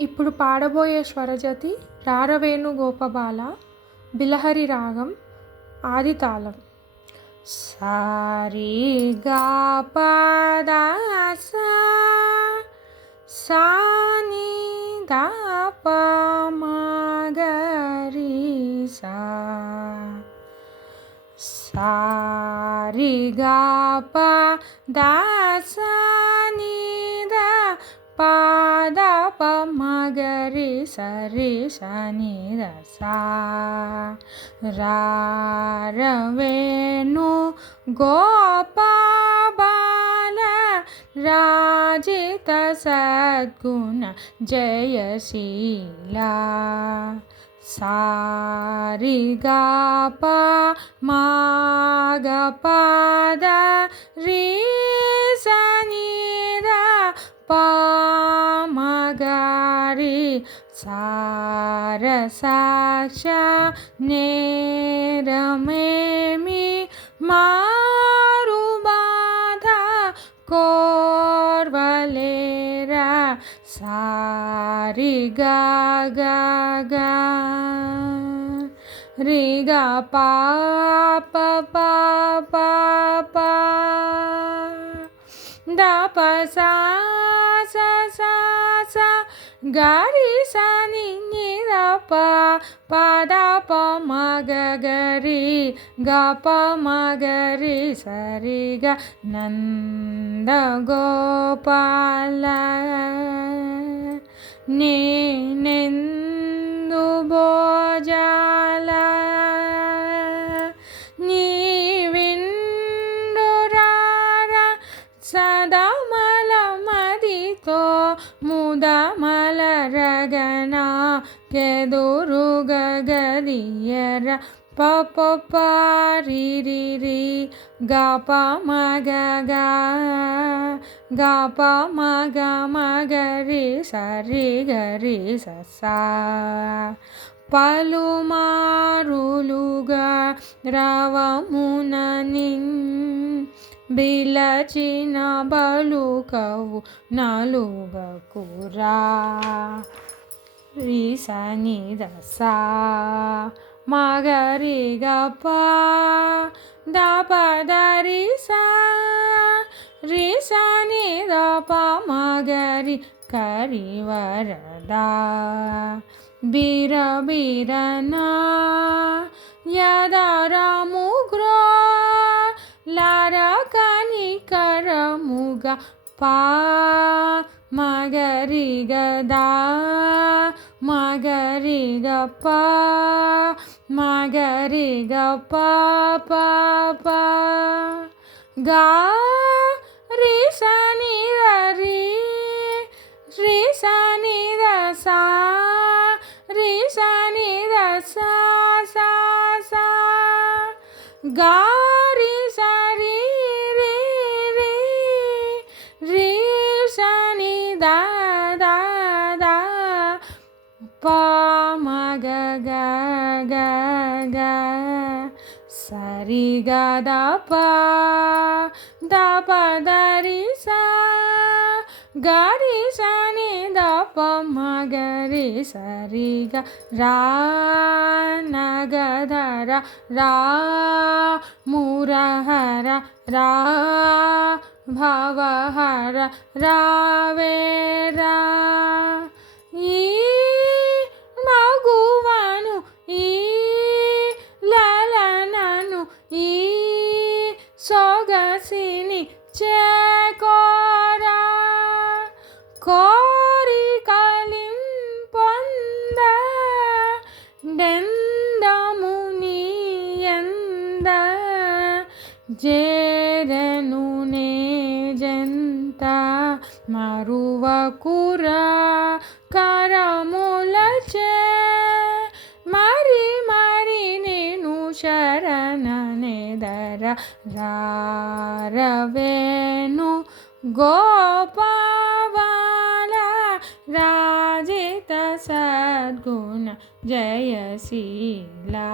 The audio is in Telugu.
ఇప్పుడు పాడబోయే స్వరజతి రారవేణు గోపబాల బిలహరి రాగం ఆది తాళం. సారీ గా పద సా సాని దా ప మ గ రి సా సారీ గా ప ద సా ని దా ప ద ప మ గ రి స రి స ని ద సా రా ర వేణు గోపబాల రాజిత సద్గుణ జయశీలా సారి గా ప మా గ ప ద రి స ని ద ప మ గ రి సార సాక్ష నేరమేమి మారు బాధ కోర్వలేరా సారి గా గా గా రి గా పా ప ప ప ప ద ప సా స సా సా గా రి సా ని ని ద ప ప ద ప మ గ గ రి గా ప మ గ రి స రి గ నంద గోపాల నేనెందు భోజాల నీవిండు రార సదమల మదితో ముదమల రగన కెదురుగ గదియర ప ప ప రి రి రి గా ప మ గ గ గా ప మ గ మ గ రి స రి గ రి స సా పలుమారులుగా రవమున బిలచిన బలుకవు నలుగకురా రి స ని ద సా మ గ రి గ ప ద ప ద రి సా రి స ని ద ప మ గ రి క రి వరదా బిర బిరనా యదరముగ్రో లార కనికరముగా పా మ గ రి గ దా మ గ రి గ ప మ గ రి గ ప ప ప గా రి స ని ద రి రి స ని ద సా రి స ని ద సా సా సా గా రి స రి రి రి రి స ని ద ద ద ప మ గ గ గ గ స రి గ ద ప ద ప ద రి సా గ రి స ని ద ప మ గ రి స రి గ రా న గ ధ ర రా మురహర రా భవహర రావేరా ఈ మగువను ఈ లలనను ఈ సొగసిని చేకోరా కోరికలిం పొంద డెందము నీయంద జేరను నే జంత మరువకురా కరములచే మరి మరి నేను శరణనెదర రారవేణు గోపబాల రాజిత సద్గుణ జయశీలా.